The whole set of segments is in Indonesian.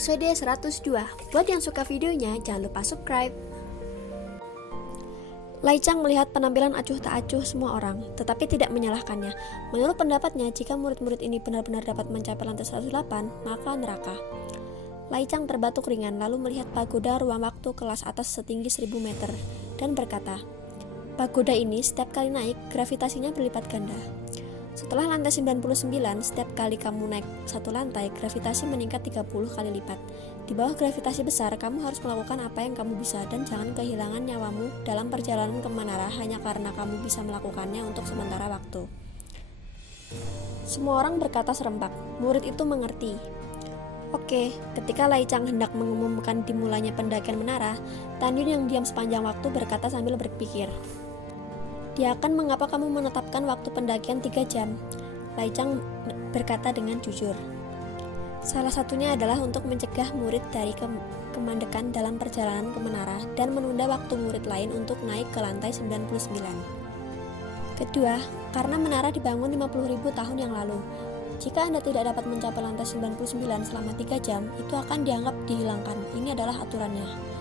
episode 102. Buat yang suka videonya, jangan lupa subscribe. Lai Chang melihat penampilan acuh tak acuh semua orang, tetapi tidak menyalahkannya. Menurut pendapatnya, jika murid-murid ini benar-benar dapat mencapai lantai 108, maka neraka. Lai Chang terbatuk ringan lalu melihat pagoda ruang waktu kelas atas setinggi 1000 meter dan berkata, pagoda ini setiap kali naik, gravitasinya berlipat ganda. Setelah lantai 99, setiap kali kamu naik satu lantai, gravitasi meningkat 30 kali lipat. Di bawah gravitasi besar, kamu harus melakukan apa yang kamu bisa dan jangan kehilangan nyawamu dalam perjalanan ke menara hanya karena kamu bisa melakukannya untuk sementara waktu. Semua orang berkata serempak. Murid itu mengerti. Oke, ketika Lai Chang hendak mengumumkan dimulainya pendakian menara, Tan Yun yang diam sepanjang waktu berkata sambil berpikir, dia akan mengapa kamu menetapkan waktu pendakian 3 jam? Lai Chang berkata dengan jujur. Salah satunya adalah untuk mencegah murid dari kemandekan dalam perjalanan ke menara dan menunda waktu murid lain untuk naik ke lantai 99. Kedua, karena menara dibangun 50.000 tahun yang lalu. Jika Anda tidak dapat mencapai lantai 99 selama 3 jam, itu akan dianggap dihilangkan. Ini adalah aturannya.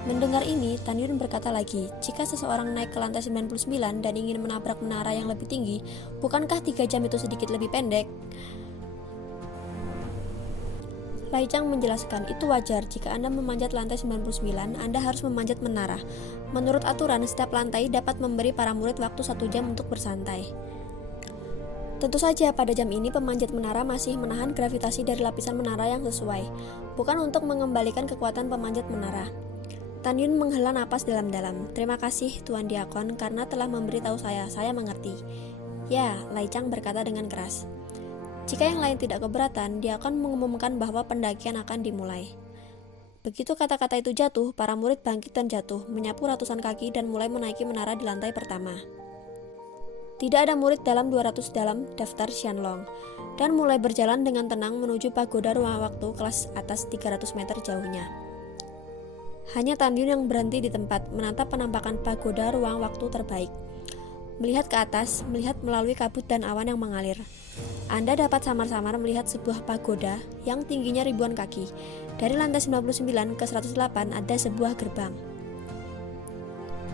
Mendengar ini, Tan Yun berkata lagi, jika seseorang naik ke lantai 99 dan ingin menabrak menara yang lebih tinggi, bukankah 3 jam itu sedikit lebih pendek? Lai Chang menjelaskan, itu wajar. Jika Anda memanjat lantai 99, Anda harus memanjat menara. Menurut aturan, setiap lantai dapat memberi para murid waktu 1 jam untuk bersantai. Tentu saja pada jam ini pemanjat menara masih menahan gravitasi dari lapisan menara yang sesuai, bukan untuk mengembalikan kekuatan pemanjat menara. Tan Yun menghela napas dalam-dalam. Terima kasih Tuan Diakon karena telah memberitahu saya mengerti. Ya, Lai Chang berkata dengan keras. Jika yang lain tidak keberatan, dia akan mengumumkan bahwa pendakian akan dimulai. Begitu kata-kata itu jatuh, para murid bangkit dan jatuh, menyapu ratusan kaki dan mulai menaiki menara di lantai pertama. Tidak ada murid dalam 200 dalam daftar Xianlong, dan mulai berjalan dengan tenang menuju pagoda ruang waktu kelas atas 300 meter jauhnya. Hanya Tan Yun yang berhenti di tempat, menatap penampakan pagoda ruang waktu terbaik. Melihat ke atas, melihat melalui kabut dan awan yang mengalir. Anda dapat samar-samar melihat sebuah pagoda yang tingginya ribuan kaki. Dari lantai 99 ke 108 ada sebuah gerbang.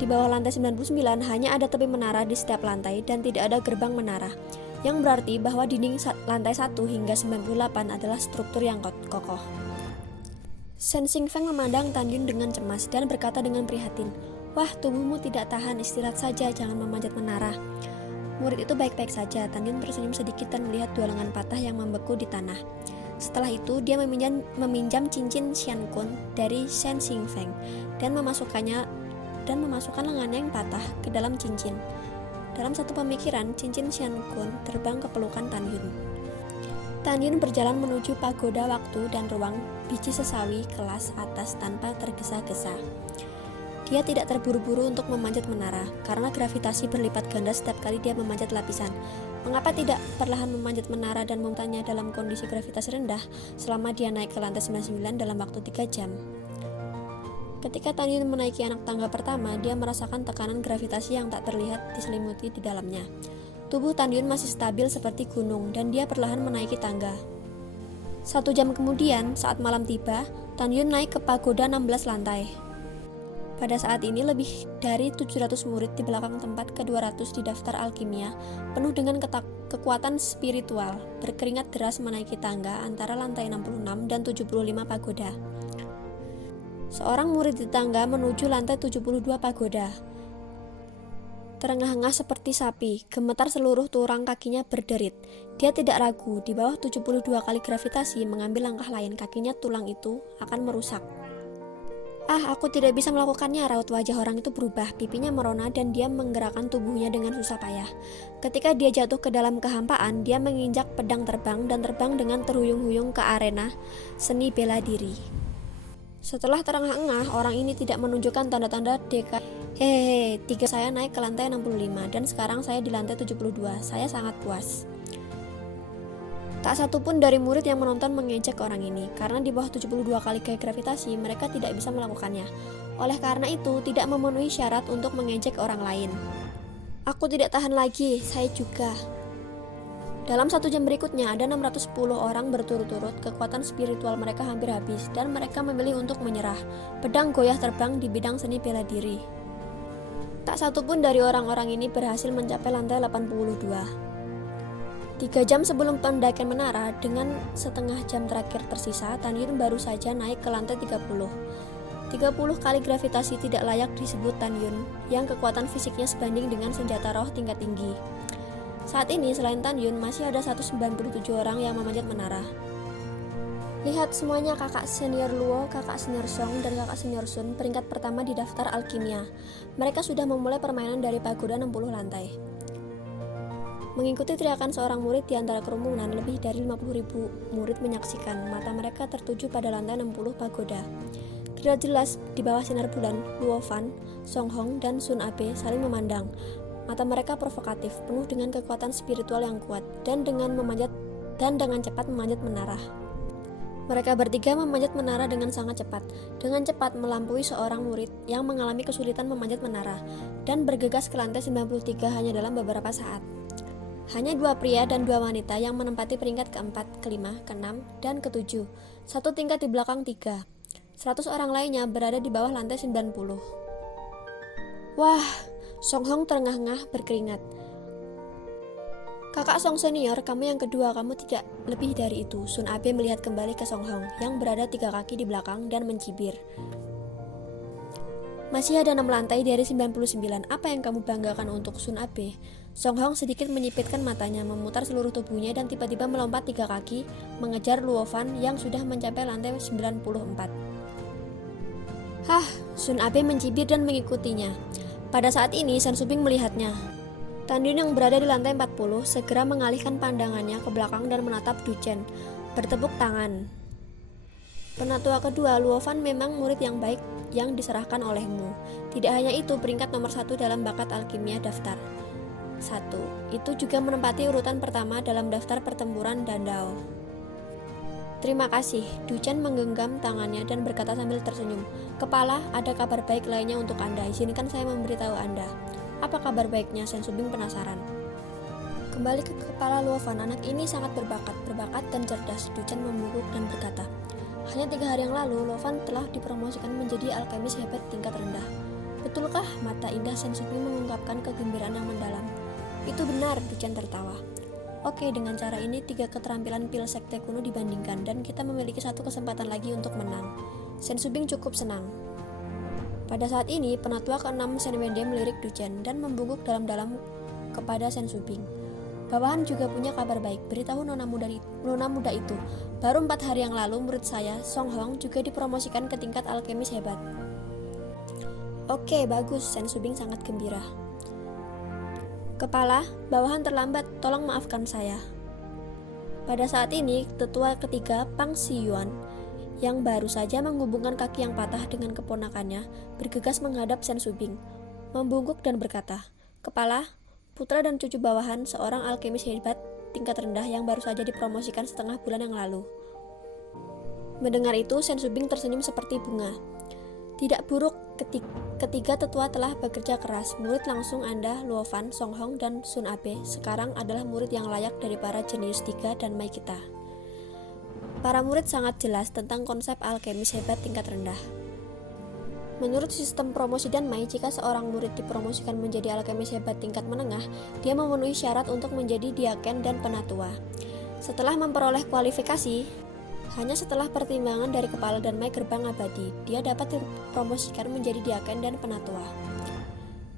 Di bawah lantai 99 hanya ada tepi menara di setiap lantai dan tidak ada gerbang menara, yang berarti bahwa dinding lantai 1 hingga 98 adalah struktur yang kokoh. Shen Xingfeng memandang Tan Yun dengan cemas dan berkata dengan prihatin, wah, tubuhmu tidak tahan, istirahat saja, jangan memanjat menara. Murid itu baik-baik saja. Tan Yun tersenyum sedikit dan melihat 2 lengan patah yang membeku di tanah. Setelah itu, dia meminjam cincin Xiankun dari Shen Xingfeng dan memasukkan lengannya yang patah ke dalam cincin. Dalam satu pemikiran, cincin Xiankun terbang ke pelukan Tan Yun. Tan Yun berjalan menuju pagoda waktu dan ruang biji sesawi kelas atas tanpa tergesa-gesa. Dia tidak terburu-buru untuk memanjat menara, karena gravitasi berlipat ganda setiap kali dia memanjat lapisan. Mengapa tidak perlahan memanjat menara dan memutanya dalam kondisi gravitasi rendah selama dia naik ke lantai 99 dalam waktu 3 jam? Ketika Tan Yun menaiki anak tangga pertama, dia merasakan tekanan gravitasi yang tak terlihat diselimuti di dalamnya. Tubuh Tan Yun masih stabil seperti gunung dan dia perlahan menaiki tangga. 1 jam kemudian, saat malam tiba, Tan Yun naik ke pagoda 16 lantai. Pada saat ini lebih dari 700 murid di belakang tempat ke-200 di daftar alkimia, penuh dengan kekuatan spiritual, berkeringat deras menaiki tangga antara lantai 66 dan 75 pagoda. Seorang murid di tangga menuju lantai 72 pagoda. Terengah-engah seperti sapi, gemetar seluruh tulang kakinya berderit. Dia tidak ragu, di bawah 72 kali gravitasi mengambil langkah lain, kakinya tulang itu akan merusak. Aku tidak bisa melakukannya. Raut wajah orang itu berubah, pipinya merona dan dia menggerakkan tubuhnya dengan susah payah. Ketika dia jatuh ke dalam kehampaan, dia menginjak pedang terbang dan terbang dengan terhuyung-huyung ke arena seni bela diri. Setelah terengah-engah, orang ini tidak menunjukkan tanda-tanda deka. Saya naik ke lantai 65 dan sekarang saya di lantai 72. Saya sangat puas. Tak satu pun dari murid yang menonton mengejek orang ini, karena di bawah 72 kali gaya gravitasi mereka tidak bisa melakukannya. Oleh karena itu, tidak memenuhi syarat untuk mengejek orang lain. Aku tidak tahan lagi, saya juga. Dalam 1 jam berikutnya, ada 610 orang berturut-turut, kekuatan spiritual mereka hampir habis, dan mereka memilih untuk menyerah. Pedang goyah terbang di bidang seni bela diri. Tak satu pun dari orang-orang ini berhasil mencapai lantai 82. 3 jam sebelum pendakian menara, dengan setengah jam terakhir tersisa, Tan Yun baru saja naik ke lantai 30. 30 kali gravitasi tidak layak disebut Tan Yun, yang kekuatan fisiknya sebanding dengan senjata roh tingkat tinggi. Saat ini selain Tan Yun masih ada 197 orang yang memanjat menara. Lihat semuanya, kakak senior Luo, kakak senior Song, dan kakak senior Sun peringkat pertama di daftar alkimia. Mereka sudah memulai permainan dari pagoda 60 lantai. Mengikuti teriakan seorang murid di antara kerumunan, lebih dari 50.000 murid menyaksikan. Mata mereka tertuju pada lantai 60 pagoda. Tidak jelas di bawah sinar bulan, Luo Fan, Song Hong, dan Sun Abe saling memandang. Mata mereka provokatif, penuh dengan kekuatan spiritual yang kuat, dan dengan cepat memanjat menara. Mereka bertiga memanjat menara dengan sangat cepat, melampaui seorang murid yang mengalami kesulitan memanjat menara, dan bergegas ke lantai 93 hanya dalam beberapa saat. Hanya 2 pria dan 2 wanita yang menempati peringkat ke-4, ke-5, ke-6, dan ke-7, satu tingkat di belakang 3. 100 orang lainnya berada di bawah lantai 90. Wah! Song Hong terengah-engah berkeringat. Kakak Song senior, kamu yang kedua, kamu tidak lebih dari itu. Sun Abe melihat kembali ke Song Hong yang berada 3 kaki di belakang dan mencibir. Masih ada 6 lantai dari 99. Apa yang kamu banggakan untuk Sun Abe? Song Hong sedikit menyipitkan matanya, memutar seluruh tubuhnya dan tiba-tiba melompat 3 kaki mengejar Luo Fan yang sudah mencapai lantai 94. Hah, Sun Abe mencibir dan mengikutinya. Pada saat ini, San Subing melihatnya. Tan Yun yang berada di lantai 40 segera mengalihkan pandangannya ke belakang dan menatap Du Chen, bertepuk tangan. Penatua kedua, Luo Fan memang murid yang baik yang diserahkan olehmu. Tidak hanya itu, peringkat nomor 1 dalam bakat alkimia daftar 1. Itu juga menempati urutan pertama dalam daftar pertempuran Dandao. Terima kasih, Du Chen menggenggam tangannya dan berkata sambil tersenyum. Kepala, ada kabar baik lainnya untuk Anda. Izinkan saya memberitahu Anda. Apa kabar baiknya? San Subing penasaran. Kembali ke kepala Luo Fan, anak ini sangat berbakat dan cerdas. Du Chen membungkuk dan berkata, hanya 3 hari yang lalu, Luo Fan telah dipromosikan menjadi alkemis hebat tingkat rendah. Betulkah? Mata indah San Subing mengungkapkan kegembiraan yang mendalam. Itu benar, Du Chen tertawa. Oke, dengan cara ini 3 keterampilan pil sekte kuno dibandingkan dan kita memiliki 1 kesempatan lagi untuk menang. San Subing cukup senang. Pada saat ini, penatua ke-6 Sen Wende melirik Du Chen dan membungkuk dalam-dalam kepada San Subing. Bawahan juga punya kabar baik, beritahu nona muda itu. Baru 4 hari yang lalu murid saya, Song Hong, juga dipromosikan ke tingkat alkemis hebat. Oke, bagus, San Subing sangat gembira. Kepala, bawahan terlambat, tolong maafkan saya. Pada saat ini, tetua ketiga Pang Xiyuan yang baru saja menghubungkan kaki yang patah dengan keponakannya bergegas menghadap San Subing, membungkuk dan berkata, Kepala, putra dan cucu bawahan seorang alkemis hebat tingkat rendah yang baru saja dipromosikan setengah bulan yang lalu. Mendengar itu, San Subing tersenyum seperti bunga. Tidak buruk, ketiga tetua telah bekerja keras. Murid langsung Anda, Luo Fan, Song Hong, dan Sun Abe sekarang adalah murid yang layak dari para jenius 3 dan Mai kita. Para murid sangat jelas tentang konsep alkemis hebat tingkat rendah. Menurut sistem promosi dan Mai, jika seorang murid dipromosikan menjadi alkemis hebat tingkat menengah, dia memenuhi syarat untuk menjadi diaken dan penatua. Setelah memperoleh kualifikasi, hanya setelah pertimbangan dari kepala dan Mai gerbang abadi, dia dapat dipromosikan menjadi diaken dan penatua.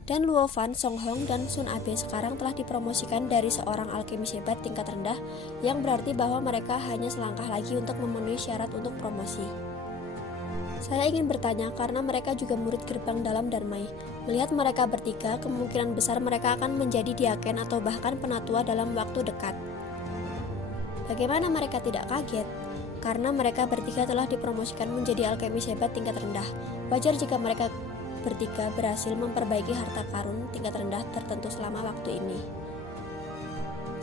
Dan Luo Fan, Song Hong, dan Sun Abe sekarang telah dipromosikan dari seorang alkemis hebat tingkat rendah, yang berarti bahwa mereka hanya selangkah lagi untuk memenuhi syarat untuk promosi. Saya ingin bertanya karena mereka juga murid gerbang dalam dan Mai. Melihat mereka bertiga, kemungkinan besar mereka akan menjadi diaken atau bahkan penatua dalam waktu dekat. Bagaimana mereka tidak kaget? Karena mereka bertiga telah dipromosikan menjadi alkemis hebat tingkat rendah. Wajar jika mereka bertiga berhasil memperbaiki harta karun tingkat rendah tertentu selama waktu ini.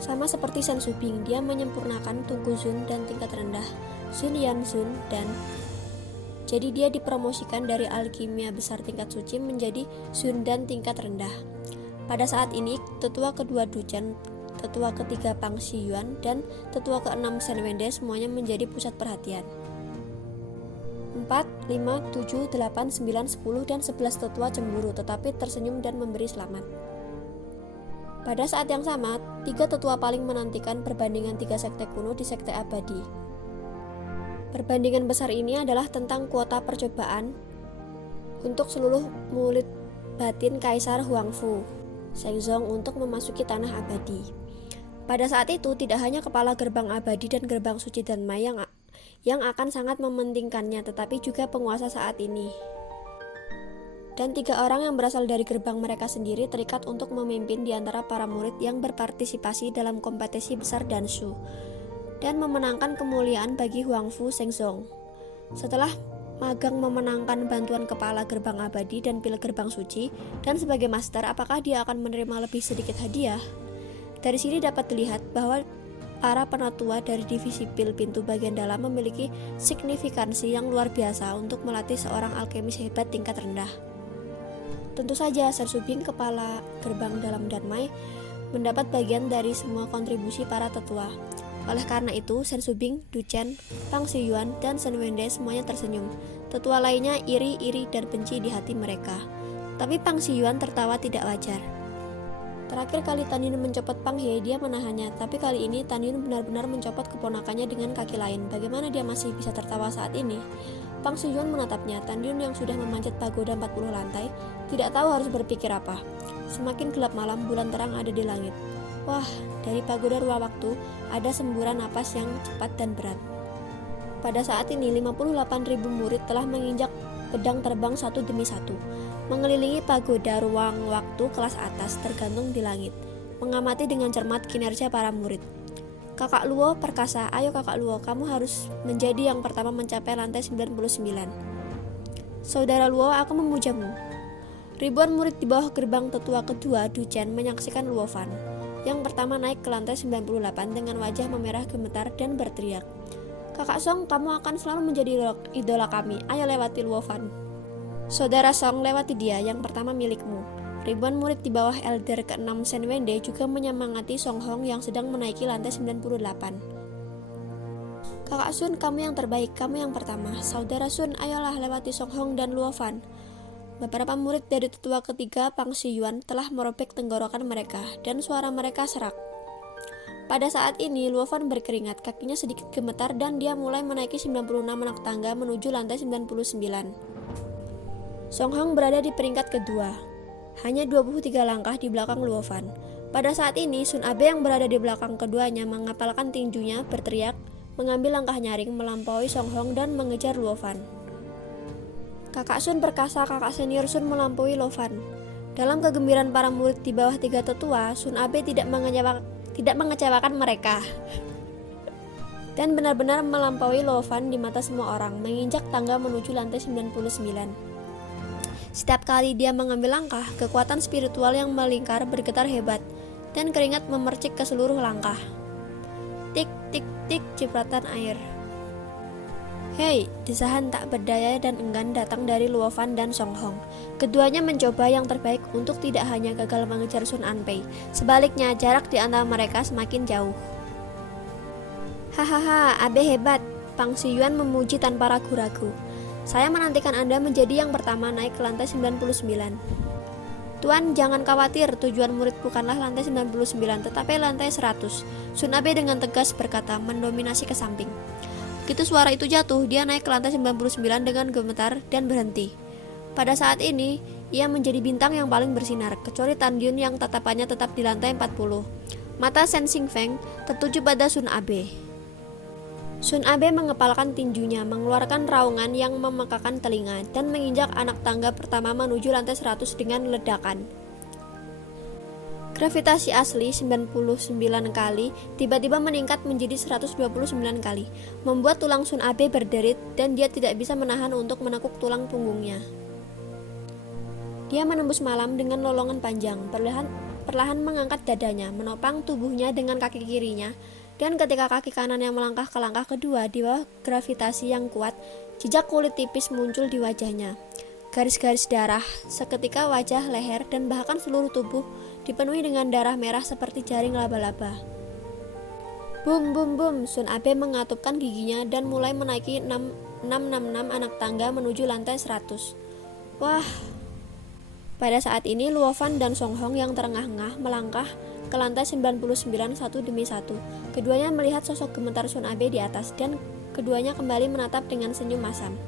Sama seperti San Subing, dia menyempurnakan Tungku Zun dan tingkat rendah, Sun Yan Zun, dan jadi dia dipromosikan dari alkimia besar tingkat suci menjadi Sun dan tingkat rendah. Pada saat ini, tetua kedua Du Chen tetua ketiga Pang Shiyuan, dan tetua keenam Shen Wende semuanya menjadi pusat perhatian. 4, 5, 7, 8, 9, 10, dan 11 tetua cemburu tetapi tersenyum dan memberi selamat. Pada saat yang sama, 3 tetua paling menantikan perbandingan 3 sekte kuno di sekte abadi. Perbandingan besar ini adalah tentang kuota percobaan untuk seluruh murid batin Kaisar Huangfu, Shenzong, untuk memasuki tanah abadi. Pada saat itu, tidak hanya kepala gerbang abadi dan gerbang suci Danmai yang akan sangat mementingkannya, tetapi juga penguasa saat ini. Dan 3 orang yang berasal dari gerbang mereka sendiri terikat untuk memimpin di antara para murid yang berpartisipasi dalam kompetisi besar Danshu dan memenangkan kemuliaan bagi Huangfu Shenzong. Setelah magang memenangkan bantuan kepala gerbang abadi dan pil gerbang suci, dan sebagai master, apakah dia akan menerima lebih sedikit hadiah? Dari sini dapat dilihat bahwa para penatua dari divisi pil pintu bagian dalam memiliki signifikansi yang luar biasa untuk melatih seorang alkemis hebat tingkat rendah. Tentu saja Shen Shubing, kepala gerbang dalam Danmai, mendapat bagian dari semua kontribusi para tetua. Oleh karena itu, Shen Shubing, Du Chen, Pang Shiyuan, dan Shen Wende semuanya tersenyum. Tetua lainnya iri dan benci di hati mereka. Tapi Pang Shiyuan tertawa tidak wajar. Terakhir kali Tan Yun mencopot Pang He, dia menahannya, tapi kali ini Tan Yun benar-benar mencopot keponakannya dengan kaki lain. Bagaimana dia masih bisa tertawa saat ini? Pang Shiyuan menatapnya. Tan Yun yang sudah memanjat pagoda 40 lantai, tidak tahu harus berpikir apa. Semakin gelap malam, bulan terang ada di langit. Wah, dari pagoda ruang waktu, ada semburan napas yang cepat dan berat. Pada saat ini, 58.000 murid telah menginjak pedang terbang satu demi satu, mengelilingi pagoda ruang waktu kelas atas tergantung di langit, mengamati dengan cermat kinerja para murid. Kakak Luo perkasa, ayo Kakak Luo, kamu harus menjadi yang pertama mencapai lantai 99. Saudara Luo, aku memujamu. Ribuan murid di bawah gerbang tetua kedua Du Chen menyaksikan Luo Fan yang pertama naik ke lantai 98 dengan wajah memerah gemetar dan berteriak, Kakak Song, kamu akan selalu menjadi idola kami, ayo lewati Luo Fan. Saudara Song, lewati dia, yang pertama milikmu. Ribuan murid di bawah Elder ke-6 Shen Wende juga menyemangati Song Hong yang sedang menaiki lantai 98. Kakak Sun, kamu yang terbaik, kamu yang pertama. Saudara Sun, ayolah lewati Song Hong dan Luo Fan. Beberapa murid dari tetua ketiga Pang Shiyuan telah merobek tenggorokan mereka dan suara mereka serak. Pada saat ini Luo Fan berkeringat, kakinya sedikit gemetar dan dia mulai menaiki 96 anak tangga menuju lantai 99. Song Hong berada di peringkat kedua, hanya 23 langkah di belakang Luo Fan. Pada saat ini Sun Abe yang berada di belakang keduanya mengapalkan tinjunya, berteriak, mengambil langkah nyaring melampaui Song Hong dan mengejar Luo Fan. Kakak Sun perkasa, kakak senior Sun melampaui Luo Fan. Dalam kegembiraan para murid di bawah 3 tetua, Sun Abe tidak mengecewakan mereka dan benar-benar melampaui Luo Fan di mata semua orang, menginjak tangga menuju lantai 99. Setiap kali dia mengambil langkah, kekuatan spiritual yang melingkar bergetar hebat, dan keringat memercik ke seluruh langkah. Tik, tik, tik, cipratan air. Hei, desahan tak berdaya dan enggan datang dari Luo Fan dan Song Hong. Keduanya mencoba yang terbaik untuk tidak hanya gagal mengejar Sun Anpei, sebaliknya jarak di antara mereka semakin jauh. Hahaha, Abe hebat, Pang Shiyuan memuji tanpa ragu-ragu. Saya menantikan Anda menjadi yang pertama naik ke lantai 99. Tuan, jangan khawatir, tujuan murid bukanlah lantai 99, tetapi lantai 100. Sun Abe dengan tegas berkata, mendominasi ke samping. Begitu suara itu jatuh, dia naik ke lantai 99 dengan gemetar dan berhenti. Pada saat ini, ia menjadi bintang yang paling bersinar, kecuali Tan Yun yang tatapannya tetap di lantai 40. Mata Shen Xingfeng tertuju pada Sun Abe. Sun Abe mengepalkan tinjunya, mengeluarkan raungan yang memekakan telinga, dan menginjak anak tangga pertama menuju lantai 100 dengan ledakan. Gravitasi asli 99 kali tiba-tiba meningkat menjadi 129 kali, membuat tulang Sun Abe berderit dan dia tidak bisa menahan untuk menekuk tulang punggungnya. Dia menembus malam dengan lolongan panjang, perlahan mengangkat dadanya, menopang tubuhnya dengan kaki kirinya, dan ketika kaki kanan yang melangkah ke langkah kedua di bawah gravitasi yang kuat, jejak kulit tipis muncul di wajahnya. Garis-garis darah, seketika wajah, leher, dan bahkan seluruh tubuh dipenuhi dengan darah merah seperti jaring laba-laba. Bum bum bum, Sun Abe mengatupkan giginya dan mulai menaiki 666 anak tangga menuju lantai 100. Wah. Pada saat ini Luo Fan dan Song Hong yang terengah-engah melangkah ke lantai 99 satu demi satu. Keduanya melihat sosok gemetar Sun Abe di atas dan keduanya kembali menatap dengan senyum masam.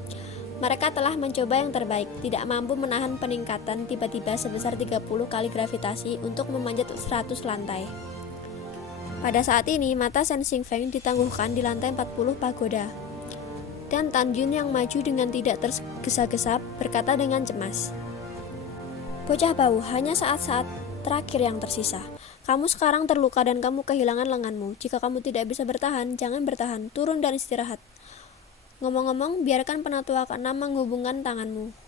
Mereka telah mencoba yang terbaik, tidak mampu menahan peningkatan tiba-tiba sebesar 30 kali gravitasi untuk memanjat 100 lantai. Pada saat ini, mata Shen Xingfeng ditangguhkan di lantai 40 pagoda. Dan Tan Yun yang maju dengan tidak tergesa-gesa berkata dengan cemas, "Bocah bau, hanya saat-saat terakhir yang tersisa. Kamu sekarang terluka dan kamu kehilangan lenganmu. Jika kamu tidak bisa bertahan, jangan bertahan, turun dan istirahat. Ngomong-ngomong, biarkan penatua ke-6 menghubungkan tanganmu."